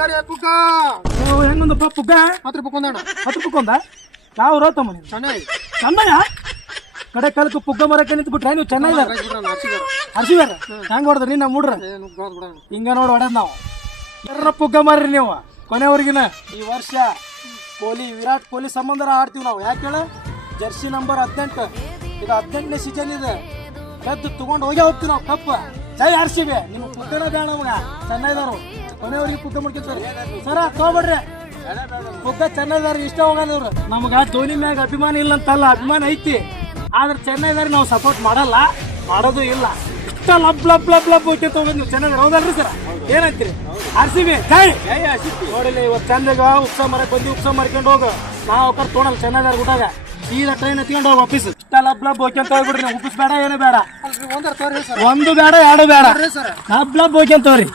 ನೀವು ಹೆಂಗೊಂದಪ್ಪ ಪುಗ್ಗ 10 ರೂಪಾಯಿ ಒಂದಣ್ಣ. 10 ರೂಪಾಯಿ ಒಂದ? ಯಾವ ರೋತಮ್ಮ ನೀವು? ಚೆನ್ನೈ ಚೆನ್ನಯ್ಯ ಕಡೆ ಕಾಲಕ್ಕೆ ಪುಗ್ಗ ಮರಕ್ಕೆ ನಿಂತು ಬಿಟ್ರೆ ನೀವು ಚೆನ್ನೈ ಹರ್ಸಿದಾರ ಹೆಂಗ್ ಹೊಡೆದ್ರಿ ನಮ್ಮ ಮೂಡ್ರ ಹಿಂಗ ನೋಡಿ ಹೊಡೆದ್ ನಾವು ಯಾರ ಪುಗ್ಗ ಮಾರ್ರಿ ನೀವು ಕೊನೆವರೆಗಿನ. ಈ ವರ್ಷ ವಿರಾಟ್ ಕೊಹ್ಲಿ ಸಂಬಂಧ ಆಡ್ತೀವಿ ನಾವು. ಯಾಕೆ ಹೇಳ? ಜರ್ಸಿ ನಂಬರ್ 18 ಇದು 18ನೇ ಸೀಸನ್ ಇದೆ. ಕದ್ದು ತಗೊಂಡು ಹೋಗಿ ಹೋಗ್ತೀವಿ ನಾವು ಕಪ್ಪ. ಜೈ ಆರ್ಸಿಬಿ. ನಿಮ್ಮ ಪುಗ್ಗನ ಬೇಡ ನಮಗ. ಚೆನ್ನೈದವರು ಕೊನೆವರೆಗೆ ಪುಗ್ಗ ಮಾಡ್ಕೊತಾರೆ ಸರ. ತಗೋಬೇಡ್ರಿ ಪುಗ್ಗ ಚೆನ್ನೈದವ್ರಿಗೆ ಇಷ್ಟ ಹೋಗೋದವ್ರು. ನಮಗ ಧೋನಿ ಮ್ಯಾಗ ಅಭಿಮಾನ ಇಲ್ಲ ಅಂತಲ್ಲ, ಅಭಿಮಾನ ಐತಿ. ಆದ್ರೆ ಚೆನ್ನೈದವ್ರಿಗೆ ನಾವು ಸಪೋರ್ಟ್ ಮಾಡಲ್ಲ, ಮಾಡೋದು ಇಲ್ಲ. ಇಷ್ಟ ಲಬ್ ಲಬ್ ಲಬ್ ಲಬ್ ಹೋಗ್ತಿರ್ತ ಹೋಗೋದು ನೀವು ಚೆನ್ನೈದವ್ರು. ಹೌದಲ್ರಿ ಸರ್? ಏನಂತೀರಿ? ಆರ್ಸಿಬಿ ಜೈ. ನೋಡಿಲ್ಲ ಇವತ್ತು ಚಂದಾಗ ಉತ್ಸವ ಮರಕ್ಕೆ ಬಂದು ಉತ್ಸವ ಮರ್ಕೊಂಡು ಹೋಗು. ನಾವು ಅವ್ಕರ್ ತೊಗೊಳಲ್ಲ ಚೆನ್ನೈದವ್ರಿಗೆ ಊಟಾಗ. ಸೀದಾ ಟ್ರೈನ್ ಎತ್ಕೊಂಡು ಹೋಗಿ ಆಫೀಸ್. ಇಷ್ಟ ಲಬ್ ಲಬ್ ಹೋಗ್ಯಂತ ಹೋಗ್ಬಿಡ್ರಿ. ಉಪ್ಪಿಸ್ ಬೇಡ, ಏನು ಬೇಡ, ಒಂದು ಬೇಡ, ಎರಡು ಬೇಡ, ಲಬ್ ಲಬ್ ಹೋಗ್ಯಂತವ್ರಿ.